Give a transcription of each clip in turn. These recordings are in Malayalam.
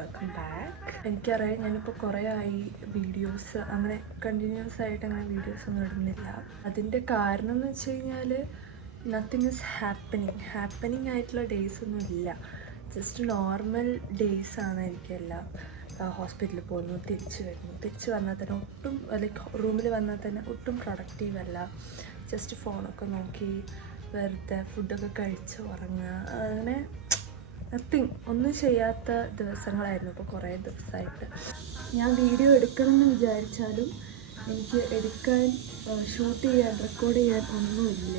Welcome back. എനിക്കറിയാം ഞാനിപ്പോൾ കുറേ ആയി വീഡിയോസ് അങ്ങനെ കണ്ടിന്യൂസ് ആയിട്ട് അങ്ങനെ വീഡിയോസ് ഒന്നും ഇടുന്നില്ല. അതിൻ്റെ കാരണം എന്ന് വെച്ച് കഴിഞ്ഞാൽ നത്തിങ് ഈസ് ഹാപ്പനിങ് ആയിട്ടുള്ള ഡേയ്സ് ഒന്നും ഇല്ല. ജസ്റ്റ് നോർമൽ ഡേയ്സാണ് എനിക്കെല്ലാം. ഹോസ്പിറ്റലിൽ പോകുന്നു, തിരിച്ച് വന്നാൽ തന്നെ ഒട്ടും ലൈക്ക് റൂമിൽ വന്നാൽ തന്നെ ഒട്ടും പ്രൊഡക്റ്റീവ് അല്ല. ജസ്റ്റ് ഫോണൊക്കെ നോക്കി വെറുതെ ഫുഡൊക്കെ കഴിച്ച് ഉറങ്ങുക, അങ്ങനെ നത്തിങ് ഒന്നും ചെയ്യാത്ത ദിവസങ്ങളായിരുന്നു ഇപ്പോൾ കുറേ ദിവസമായിട്ട്. ഞാൻ വീഡിയോ എടുക്കണമെന്ന് വിചാരിച്ചാലും എനിക്ക് എടുക്കാൻ, ഷൂട്ട് ചെയ്യാൻ, റെക്കോർഡ് ചെയ്യാൻ ഒന്നുമില്ല.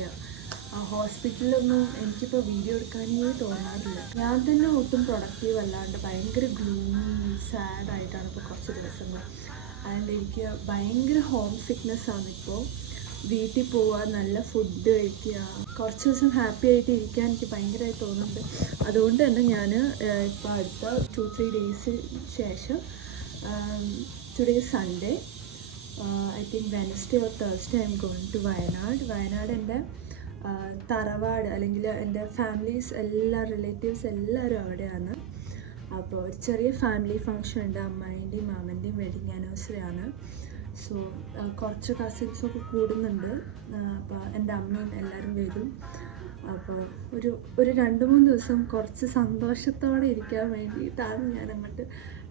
ഹോസ്പിറ്റലിലൊന്നും എനിക്കിപ്പോൾ വീഡിയോ എടുക്കാനേ തോന്നാറില്ല. ഞാൻ തന്നെ ഒട്ടും പ്രൊഡക്റ്റീവ് അല്ലാണ്ട് ഭയങ്കര ഗ്ലൂമി സാഡായിട്ടാണ് ഇപ്പോൾ കുറച്ച് ദിവസങ്ങൾ. ആൻഡ് എനിക്ക് ഭയങ്കര ഹോം സിക്നെസ്സാണ് ഇപ്പോൾ. വീട്ടിൽ പോവുക, നല്ല ഫുഡ് കഴിക്കുക, കുറച്ച് ദിവസം ഹാപ്പി ആയിട്ട് ഇരിക്കാൻ എനിക്ക് ഭയങ്കരമായിട്ട് തോന്നുന്നുണ്ട്. അതുകൊണ്ട് തന്നെ ഞാൻ ഇപ്പോൾ അടുത്ത 2-3 ഡേയ്സിന് ശേഷം, today Sunday, I think Wednesday or Thursday I am going to Wayanad എൻ്റെ തറവാട്, അല്ലെങ്കിൽ എൻ്റെ ഫാമിലീസ് റിലേറ്റീവ്സ് എല്ലാവരും അവിടെയാണ്. അപ്പോൾ ഒരു ചെറിയ ഫാമിലി ഫങ്ഷൻ ഉണ്ട്. അമ്മായിൻ്റെയും മാമൻ്റെയും വെഡിങ് ആനിവേഴ്സറി ആണ്. സോ കുറച്ച് കസിൻസൊക്കെ കൂടുന്നുണ്ട്. അപ്പോൾ എൻ്റെ അമ്മയും എല്ലാവരും വരും. അപ്പോൾ ഒരു 2-3 ദിവസം കുറച്ച് സന്തോഷത്തോടെ ഇരിക്കാൻ വേണ്ടിയിട്ടാണ് ഞാൻ അങ്ങോട്ട്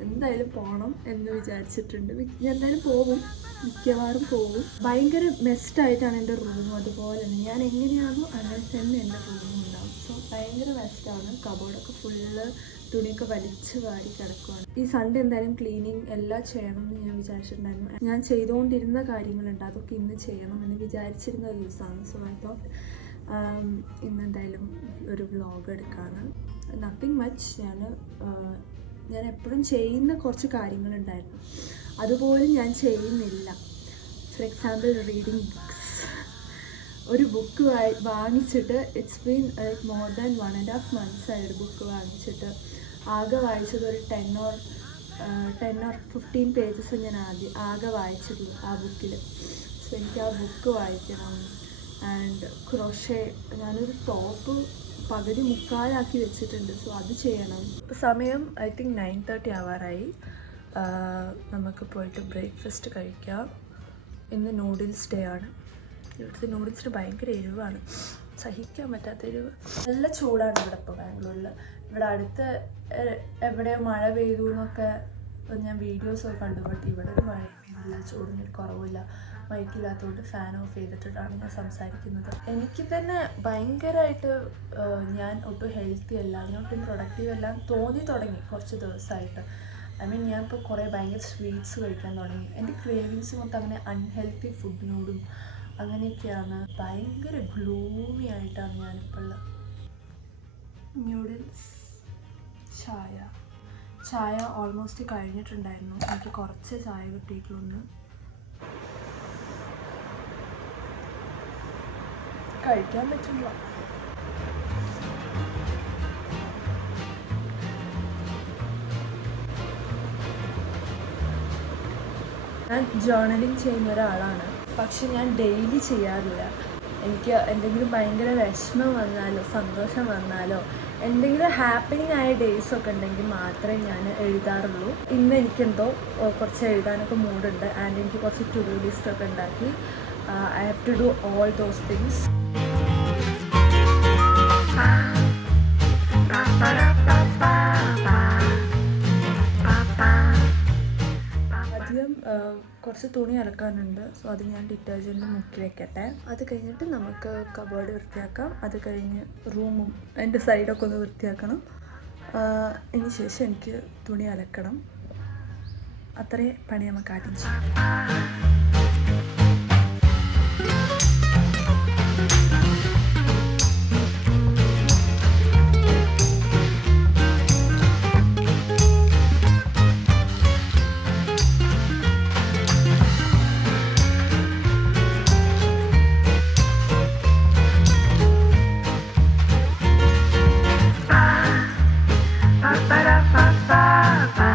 എന്തായാലും പോകണം എന്ന് വിചാരിച്ചിട്ടുണ്ട്. ഞാൻ എന്തായാലും മിക്കവാറും പോകും. ഭയങ്കര മെസ്റ്റായിട്ടാണ് എൻ്റെ റൂം. അതുപോലെ തന്നെ ഞാൻ എങ്ങനെയാണോ അങ്ങനെ തന്നെ എൻ്റെ റൂമും ഉണ്ടാവും. സോ ഭയങ്കര മെസ്റ്റാണ്. കബോർഡൊക്കെ ഫുള്ള് തുണിയൊക്കെ വലിച്ച് വാരി കിടക്കുകയാണ്. ഈ സൺഡേ എന്തായാലും ക്ലീനിങ് എല്ലാം ചെയ്യണം എന്ന് ഞാൻ വിചാരിച്ചിട്ടുണ്ടായിരുന്നു. ഞാൻ ചെയ്തുകൊണ്ടിരുന്ന കാര്യങ്ങളുണ്ട്, അതൊക്കെ ഇന്ന് ചെയ്യണം എന്ന് വിചാരിച്ചിരുന്ന ദിവസമാണ്. സോ ഐ തോട്ട് ഇന്ന് എന്തായാലും ഒരു വ്ളോഗ് എടുക്കാണ്. Nothing much. ഞാൻ എപ്പോഴും ചെയ്യുന്ന കുറച്ച് കാര്യങ്ങളുണ്ടായിരുന്നു, അതുപോലും ഞാൻ ചെയ്യുന്നില്ല. For example reading books. ഒരു ബുക്ക് വാങ്ങിച്ചിട്ട് it's been like more than 1.5 months ആയിട്ട് ബുക്ക് വാങ്ങിച്ചിട്ട്. ആകെ വായിച്ചത് ഒരു 10 or 15 പേജസ് ഞാൻ ആകെ വായിച്ചിട്ടുള്ളൂ ആ ബുക്കിൽ. സോ എനിക്ക് ആ ബുക്ക് വായിക്കണം. ആൻഡ് ക്രോഷേ, ഞാനൊരു ടോപ്പ് പകുതി മുക്കാലാക്കി വെച്ചിട്ടുണ്ട്. സോ അത് ചെയ്യണം. സമയം ഐ തിങ്ക് 9:30 ആവാറായി. നമുക്ക് പോയിട്ട് ബ്രേക്ക്ഫാസ്റ്റ് കഴിക്കാം. ഇന്ന് നൂഡിൽസ് ഡേ ആണ്. ഇവിടുത്തെ നൂഡിൽസിന് ഭയങ്കര എരിവാണ്, സഹിക്കാൻ പറ്റാത്ത എരിവ്. നല്ല ചൂടാണ് ഇവിടെ ഇപ്പോൾ ബാംഗ്ലൂരിൽ. ഇവിടെ അടുത്ത് എവിടെയോ മഴ പെയ്തു എന്നൊക്കെ ഞാൻ വീഡിയോസൊക്കെ കണ്ടു. ബട്ട് ഇവിടെ ഒരു മഴയും പെയ്തില്ല, ചൂടിനൊരു കുറവില്ല. മൈക്കില്ലാത്തതുകൊണ്ട് ഫാൻ ഓഫ് ചെയ്തിട്ടാണ് ഞാൻ സംസാരിക്കുന്നത്. എനിക്ക് തന്നെ ഭയങ്കരമായിട്ട് ഞാൻ ഒട്ടും ഹെൽത്തി അല്ല, ഞാൻ ഒട്ടും പ്രൊഡക്റ്റീവ് അല്ല തോന്നി തുടങ്ങി കുറച്ച് ദിവസമായിട്ട്. ഐ മീൻ ഞാനിപ്പോൾ കുറേ ഭയങ്കര സ്വീറ്റ്സ് കഴിക്കാൻ തുടങ്ങി. എൻ്റെ ക്രേവിങ്സ് മൊത്തം അങ്ങനെ അൺഹെൽത്തി ഫുഡിനോടും അങ്ങനെയൊക്കെയാണ്. ഭയങ്കര ഗ്ലൂമി ആയിട്ടാണ് ഞാനിപ്പോൾ ഉള്ളത്. ന്യൂഡിൽസ്, ചായ ഓൾമോസ്റ്റ് കഴിഞ്ഞിട്ടുണ്ടായിരുന്നു. എനിക്ക് കുറച്ച് ചായ കിട്ടിയിട്ടുള്ളൂ. കഴിക്കാൻ പറ്റില്ല. ഞാൻ ജേർണലിങ് ചെയ്യുന്ന ഒരാളാണ്, പക്ഷെ ഞാൻ ഡെയിലി ചെയ്യാറില്ല. എനിക്ക് എന്തെങ്കിലും ഭയങ്കര വിഷമം വന്നാലോ സന്തോഷം വന്നാലോ എന്തെങ്കിലും ഹാപ്പനിങ് ആയ ഡേയ്സൊക്കെ ഉണ്ടെങ്കിൽ മാത്രമേ ഞാൻ എഴുതാറുള്ളൂ. ഇന്ന് എനിക്കെന്തോ കുറച്ച് എഴുതാനൊക്കെ മൂഡുണ്ട്. ആൻഡ് എനിക്ക് കുറച്ച് ടു ഡു ലിസ്റ്റൊക്കെ ഉണ്ടാക്കി. I have to do all those things. ആദ്യം കുറച്ച് തുണി അലക്കാനുണ്ട്. സോ അത് ഞാൻ ഡിറ്റർജൻറ്റിൽ മുക്കി വെക്കട്ടെ. അത് കഴിഞ്ഞിട്ട് നമുക്ക് കബോർഡ് വൃത്തിയാക്കാം. അത് കഴിഞ്ഞ് റൂമും എൻ്റെ സൈഡൊക്കെ ഒന്ന് വൃത്തിയാക്കണം. അതിന് ശേഷം എനിക്ക് തുണി അലക്കണം. അത്രേ പണി നമുക്ക് ആദ്യം ചെയ്യാം. Ba-ba-da-ba-ba-ba.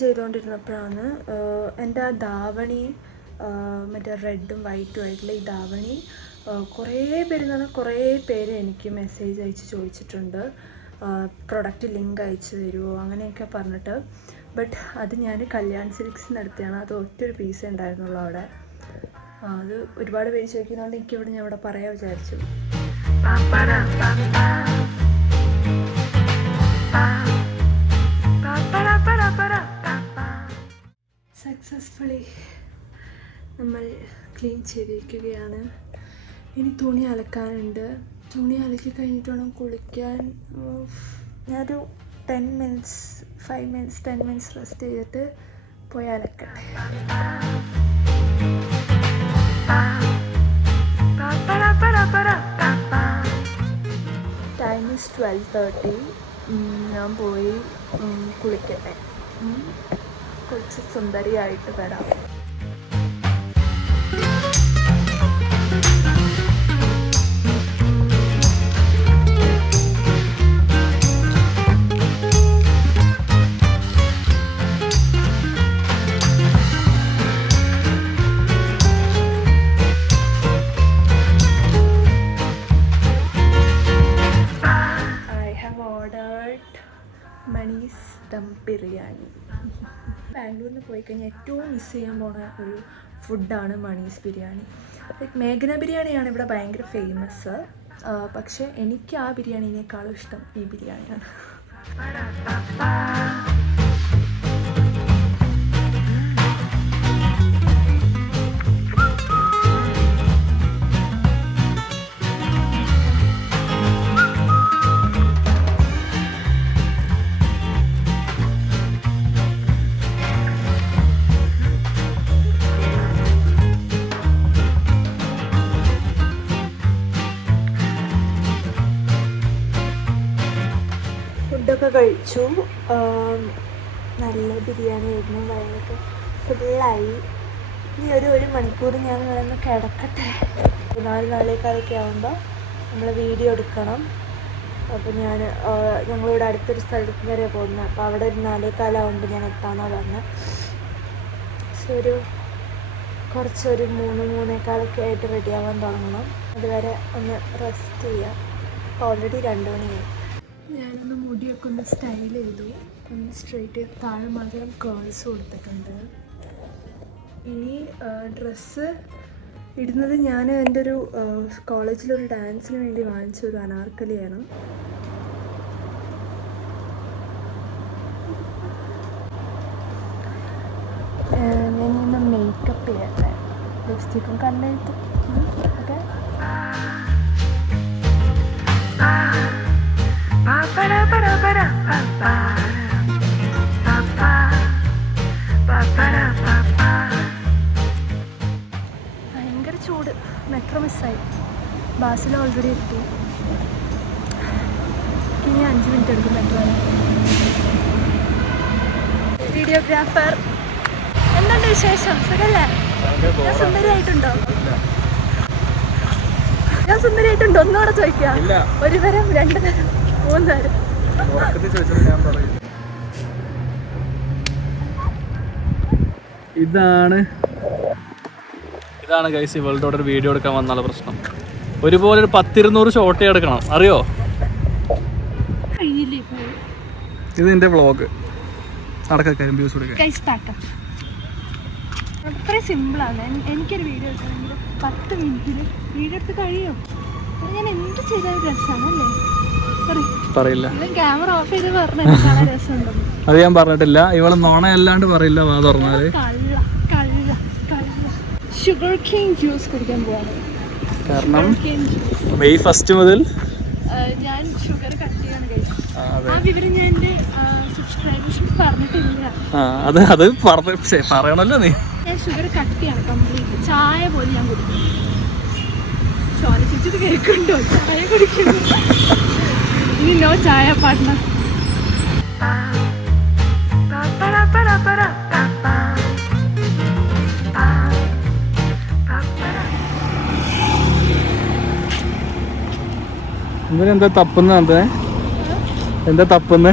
ചെയ്തുകൊണ്ടിരുന്നപ്പോഴാണ് എൻ്റെ ആ ധാവണി മറ്റേ റെഡും വൈറ്റും ആയിട്ടുള്ള ഈ ധാവണി കുറേ പേര് എനിക്ക് മെസ്സേജ് അയച്ച് ചോദിച്ചിട്ടുണ്ട്, പ്രൊഡക്റ്റ് ലിങ്ക് അയച്ചു തരുമോ അങ്ങനെയൊക്കെ പറഞ്ഞിട്ട്. ബട്ട് അത് ഞാൻ കല്യാൺ സിൽക്സിൽ നിന്ന് എടുത്തതാണ്. അത് ഒറ്റൊരു പീസേ ഉണ്ടായിരുന്നുള്ളൂ അവിടെ. അത് ഒരുപാട് പേര് ചോദിക്കുന്നതുകൊണ്ട് ഞാൻ ഇവിടെ പറയാൻ വിചാരിച്ചു. സക്സസ്ഫുള്ളി നമ്മൾ ക്ലീൻ ചെയ്തിരിക്കുകയാണ്. ഇനി തുണി അലക്കാനുണ്ട്. തുണി അലക്കി കഴിഞ്ഞിട്ട് വേണം കുളിക്കാൻ. ഞാനൊരു 10 മിനിറ്റ്സ് റെസ്റ്റ് ചെയ്തിട്ട് പോയി അലക്കട്ടെ. Time is 12:30. ഞാൻ പോയി കുളിക്കട്ടെ. കുളിച്ച് സുന്ദരിയായിട്ട് വരാം. മണീസ് ദം ബിരിയാണി. ബാംഗ്ലൂരിൽ പോയി കഴിഞ്ഞാൽ ഏറ്റവും മിസ് ചെയ്യാൻ പോണ ഒരു ഫുഡാണ് മണീസ് ബിരിയാണി. ലൈക്ക് മേഘന ബിരിയാണിയാണ് ഇവിടെ ഭയങ്കര ഫേമസ്. പക്ഷേ എനിക്ക് ആ ബിരിയാണിനേക്കാളും ഇഷ്ടം ഈ ബിരിയാണിയാണ്. ഫുഡൊക്കെ കഴിച്ചു. നല്ല ബിരിയാണി ആയിരുന്നു. ഭയങ്കര ഫുള്ളായി. ഇനി ഒരു മണിക്കൂർ ഞാൻ ഒന്ന് കിടക്കട്ടെ. 4:45 ആകുമ്പോൾ നമ്മൾ വീഡിയോ എടുക്കണം. അപ്പോൾ ഞങ്ങളിവിടെ അടുത്തൊരു സ്ഥലത്ത് വരെ പോകുന്നത്. അപ്പോൾ അവിടെ ഒരു 4:15 ആകുമ്പോൾ ഞാൻ എത്താമെന്നാണ് പറഞ്ഞത്. സോ കുറച്ചൊരു 3-3:15 ആയിട്ട് റെഡിയാവാൻ തുടങ്ങണം. അതുവരെ ഒന്ന് റെസ്റ്റ് ചെയ്യാം. ഓൾറെഡി 2 മണിയായി. ഞാനൊന്ന് മുടിയൊക്കെ ഒന്ന് സ്റ്റൈൽ ചെയ്തു. ഒന്ന് സ്ട്രെയിറ്റ് താഴെ മാത്രം കേൾസ് കൊടുത്തിട്ടുണ്ട്. ഇനി ഡ്രസ്സ് ഇടുന്നത് ഞാൻ എൻ്റെ ഒരു കോളേജിലൊരു ഡാൻസിന് വേണ്ടി വാങ്ങിച്ച ഒരു അനാർക്കലിയാണ്. ഞാനിന്ന് മേക്കപ്പ് ചെയ്യട്ടെ. ലിപ്സ്റ്റിക്കും കണ്ണെഴുത്തും. ഓക്കെ. ഭയങ്കര ചൂട്. മെട്രോ മിസ്സായി. ബസ്സിൽ ഓൾറെഡി എത്തി. ഇനി 5 മിനിറ്റ് എടുക്കും മെട്രോ. വീഡിയോഗ്രാഫർ, എന്തുണ്ട് വിശേഷം? സുഖല്ലേ? ഞാൻ സുന്ദരിയായിട്ടുണ്ടോ? ഒന്നുകൂടെ ചോദിക്കാം. 1 തരം, 2 തരം, 3 തരം. ഇതാണ് ഗൈസ് ഇവളുടെ ഒരു വീഡിയോ എടുക്കാൻ വന്നുള്ള പ്രശ്നം. ഒരുപോലെ ഒരു 10-200 ഷോട്ട് എടുക്കണം, അറിയോ? ഇത് എന്റെ വ്ളോഗ്. അത്ര സിമ്പിളാണ്. എനിക്കൊരു വീഡിയോ എടുക്കണമെങ്കിൽ 10 മിനിറ്റിൽ വീഡിയോ എടുത്ത് കഴിയും. ഞാൻ എന്ത് ചെയ്താലും രസമാണല്ലേ? പറയില്ല. ക്യാമറ ഓഫ് ചെയ്ത് പറഞ്ഞ രസമുണ്ടോ? അത് ഞാൻ പറഞ്ഞിട്ടില്ല. ഇവള് നോണയല്ലാണ്ട് പറയില്ല. വാ തുറന്നാല് ഷുഗർ കെയിൻ ജ്യൂസ് കുടിക്കാൻ പോവാണ്. കാരണം മെയ് 1 മുതൽ ഞാൻ ഷുഗർ കട്ട് ചെയ്യാണ് ഗൈസ്. ആ വിവരം ഞാൻ എൻ്റെ സബ്സ്ക്രൈബേഴ്സിന് പറഞ്ഞിട്ടില്ല. അത് പറയണല്ലോ നീ. ഞാൻ ഷുഗർ കട്ട് ചെയ്യാണ് കംപ്ലീറ്റ്. ചായ പോലും ഞാൻ കുടിക്കും. സോറി ചേച്ചി, ഇത് കേൾക്കുന്നുണ്ടോ? ചായ കുടിക്കുന്നു. ഇനി നോ ചായ പാർട്ട്ണർ. ഇവരെന്താ തപ്പുന്ന? എന്താ തപ്പുന്ന?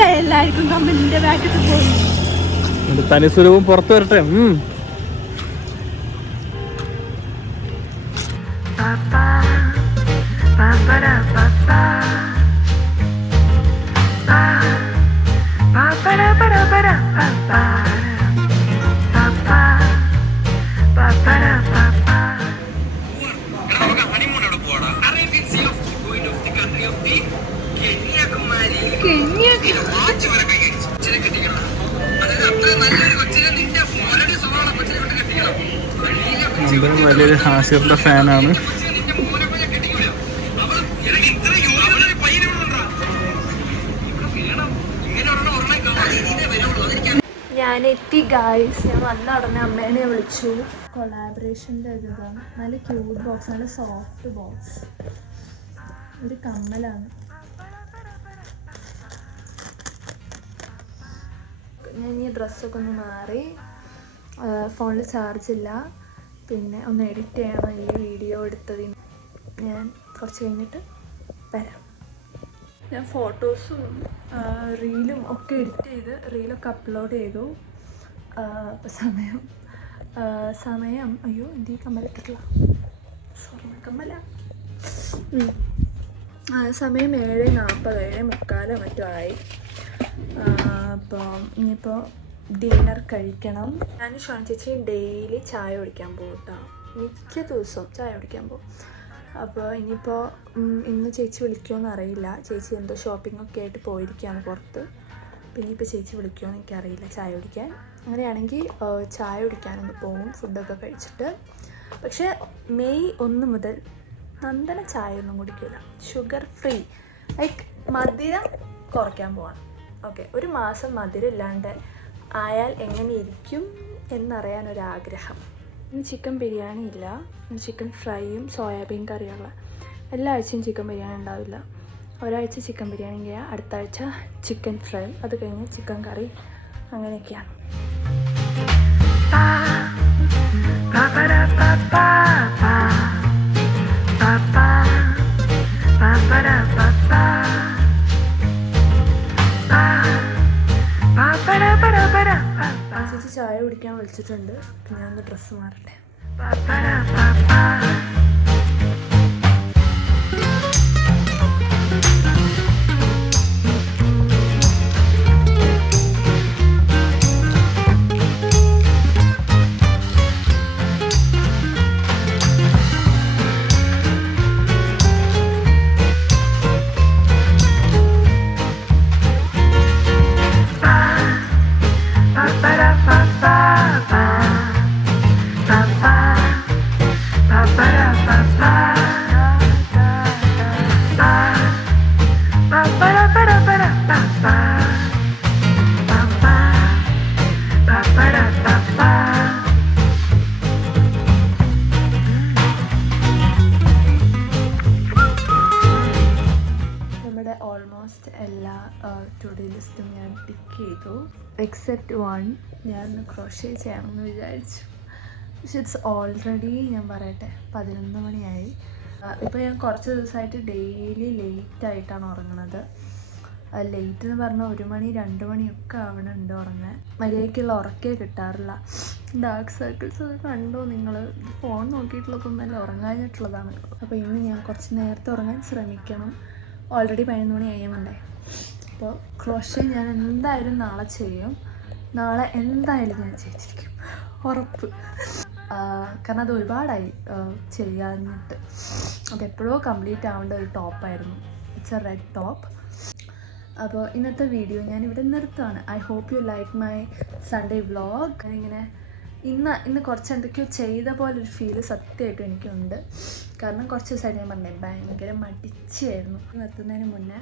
മനസ്സിലായി എല്ലാവർക്കും കമ്മലിന്റെ ബാക്കിൽ പോകുന്നു. തനിസ്വരവും പുറത്തു വരട്ടെ. വലിയൊരു ഹാസിറിന്റെ ഫാനാണ്. ഞാൻ എത്തി ഗായ്സ്. ഞാൻ വന്ന ഉടനെ അമ്മേനെ വിളിച്ചു. കൊളാബറേഷൻ്റെ ഇതാണ്. നല്ല ക്യൂട്ട് ബോക്സ്, നല്ല സോഫ്റ്റ് ബോക്സ്. ഒരു കമ്മലാണ്. ഞാൻ ഈ ഡ്രസ്സൊക്കെ ഒന്ന് മാറി. ഫോണിൽ ചാർജില്ല. പിന്നെ ഒന്ന് എഡിറ്റ് ചെയ്യണം ഈ വീഡിയോ എടുത്തതിന്. ഞാൻ കുറച്ച് കഴിഞ്ഞിട്ട് വരാം. ഞാൻ ഫോട്ടോസും റീലും ഒക്കെ എഡിറ്റ് ചെയ്ത് റീലൊക്കെ അപ്ലോഡ് ചെയ്തു. അപ്പോൾ സമയം അയ്യോ എന്ത് കമ്മലിട്ടിട്ടില്ല, സ്വർണ്ണ കമ്മല. സമയം 7:40 7:45 മറ്റോ ആയി. അപ്പോൾ ഇനിയിപ്പോൾ ഡിന്നർ കഴിക്കണം. ഞാൻ ഷോൺ ചേച്ചി ഡെയിലി ചായ കുടിക്കാൻ പോകും കേട്ടോ. മിക്ക ദിവസവും ചായ കുടിക്കാൻ പോകും. അപ്പോൾ ഇനിയിപ്പോൾ ഇന്ന് ചേച്ചി വിളിക്കുമോയെന്ന് അറിയില്ല. ചേച്ചി എന്തോ ഷോപ്പിങ്ങൊക്കെ ആയിട്ട് പോയിരിക്കുകയാണ് പുറത്ത്. പിന്നെ ഇപ്പോൾ ചേച്ചി വിളിക്കുമോ എന്ന് എനിക്കറിയില്ല ചായ കുടിക്കാൻ. അങ്ങനെയാണെങ്കിൽ ചായ കുടിക്കാനൊന്ന് പോകും ഫുഡൊക്കെ കഴിച്ചിട്ട്. പക്ഷേ മെയ് 1 മുതൽ നന്ദന ചായ ഒന്നും കുടിക്കില്ല. ഷുഗർ ഫ്രീ, ലൈക്ക് മധുരം കുറയ്ക്കാൻ പോവാണ്. ഓക്കെ, ഒരു മാസം മധുരം ഇല്ലാണ്ട് ആയാൽ എങ്ങനെ ഇരിക്കും എന്നറിയാനൊരാഗ്രഹം. ഇനി ചിക്കൻ ബിരിയാണി ഇല്ല, ചിക്കൻ ഫ്രൈയും സോയാബീൻ കറിയുള്ള. എല്ലാ ആഴ്ചയും ചിക്കൻ ബിരിയാണി ഉണ്ടാവില്ല. ഒരാഴ്ച ചിക്കൻ ബിരിയാണി ചെയ്യാം, അടുത്ത ആഴ്ച ചിക്കൻ ഫ്രൈ, അത് കഴിഞ്ഞ് ചിക്കൻ കറി, അങ്ങനെയൊക്കെയാണ്. ചേച്ചി ചായ കുടിക്കാൻ വിളിച്ചിട്ടുണ്ട്. ഞാനൊന്ന് ഡ്രസ്സ് മാറട്ടെ. ഓൾമോസ്റ്റ് എല്ലാ ടു ഡേ ലിസ്റ്റും ഞാൻ ടിക്ക് ചെയ്തു. എക്സെപ്റ്റ് 1 ഞാൻ ക്രോഷേ ചെയ്യണമെന്ന് വിചാരിച്ചു. പക്ഷെ ഇറ്റ്സ് ഓൾറെഡി ഞാൻ പറയട്ടെ 11 മണിയായി. ഇപ്പോൾ ഞാൻ കുറച്ച് ദിവസമായിട്ട് ഡെയിലി ലേറ്റായിട്ടാണ് ഉറങ്ങുന്നത്. ലേറ്റ് എന്ന് പറഞ്ഞാൽ 1 മണി 2 മണിയൊക്കെ ആവണുണ്ട് ഉറങ്ങാൻ. മര്യാദയ്ക്കുള്ള ഉറക്കേ കിട്ടാറില്ല. ഡാർക്ക് സർക്കിൾസ് ഒക്കെ കണ്ടോ നിങ്ങൾ? ഫോൺ നോക്കിയിട്ടുള്ളതൊന്നല്ല, ഉറങ്ങാഞ്ഞിട്ടുള്ളതാണ്. അപ്പോൾ ഇന്ന് ഞാൻ കുറച്ച് നേരത്തെ ഉറങ്ങാൻ ശ്രമിക്കണം. ഓൾറെഡി 11 മണി ആയുമുണ്ടേ. അപ്പോൾ ക്രോഷേ ഞാൻ എന്തായാലും നാളെ ചെയ്യും. നാളെ എന്തായാലും ഞാൻ ചെയ്തിരിക്കും, ഉറപ്പ്. കാരണം അത് ഒരുപാടായി ചെയ്യാഞ്ഞിട്ട്. അത് എപ്പോഴോ കംപ്ലീറ്റ് ആവേണ്ട ഒരു ടോപ്പായിരുന്നു. It's a red top. അപ്പോൾ ഇന്നത്തെ വീഡിയോ ഞാനിവിടെ നിർത്തുകയാണ്. I hope you like my Sunday vlog. ഞാനിങ്ങനെ ഇന്ന് കുറച്ച് എന്തൊക്കെയോ ചെയ്ത പോലൊരു ഫീല് സത്യമായിട്ടും എനിക്കുണ്ട്. കാരണം കുറച്ച് ദിവസമായിട്ട് ഞാൻ പറഞ്ഞേ ഭയങ്കര മടിച്ചായിരുന്നു. എത്തുന്നതിന് മുന്നേ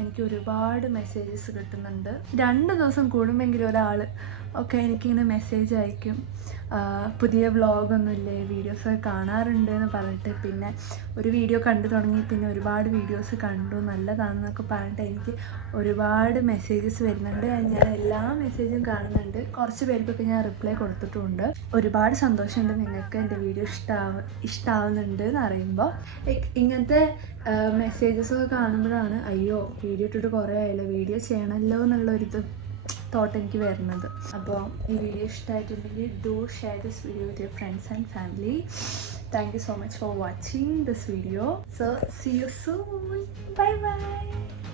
എനിക്ക് ഒരുപാട് മെസ്സേജസ് കിട്ടുന്നുണ്ട്. 2 ദിവസം കൂടുമെങ്കിലും ഒരാൾ ഒക്കെ എനിക്കിങ്ങനെ മെസ്സേജ് അയക്കും, പുതിയ വ്ളോഗൊന്നുമില്ലേ, വീഡിയോസൊക്കെ കാണാറുണ്ട് എന്ന് പറഞ്ഞിട്ട്. പിന്നെ ഒരു വീഡിയോ കണ്ടു തുടങ്ങി പിന്നെ ഒരുപാട് വീഡിയോസ് കണ്ടു, നല്ലതാണെന്നൊക്കെ പറഞ്ഞിട്ട് എനിക്ക് ഒരുപാട് മെസ്സേജസ് വരുന്നുണ്ട്. ഞാൻ എല്ലാ മെസ്സേജും കാണുന്നുണ്ട്. കുറച്ച് പേർക്കൊക്കെ ഞാൻ റിപ്ലൈ കൊടുത്തിട്ടുമുണ്ട്. ഒരുപാട് സന്തോഷമുണ്ട് നിങ്ങൾക്ക് എൻ്റെ വീഡിയോ ഇഷ്ടമാവുന്നുണ്ട് എന്ന് അറിയുമ്പോൾ. ഇങ്ങനത്തെ മെസ്സേജസൊക്കെ കാണുമ്പോഴാണ് അയ്യോ വീഡിയോ ഇട്ടിട്ട് കുറേ ആയല്ലോ, വീഡിയോ ചെയ്യണമല്ലോ എന്നുള്ളൊരിത് തോട്ട് എനിക്ക് വരുന്നത്. അപ്പോൾ ഈ വീഡിയോ ഇഷ്ടമായിട്ടുണ്ടെങ്കിൽ do share this video with your friends and family. Thank you so much for watching this video. So see you soon. Bye bye.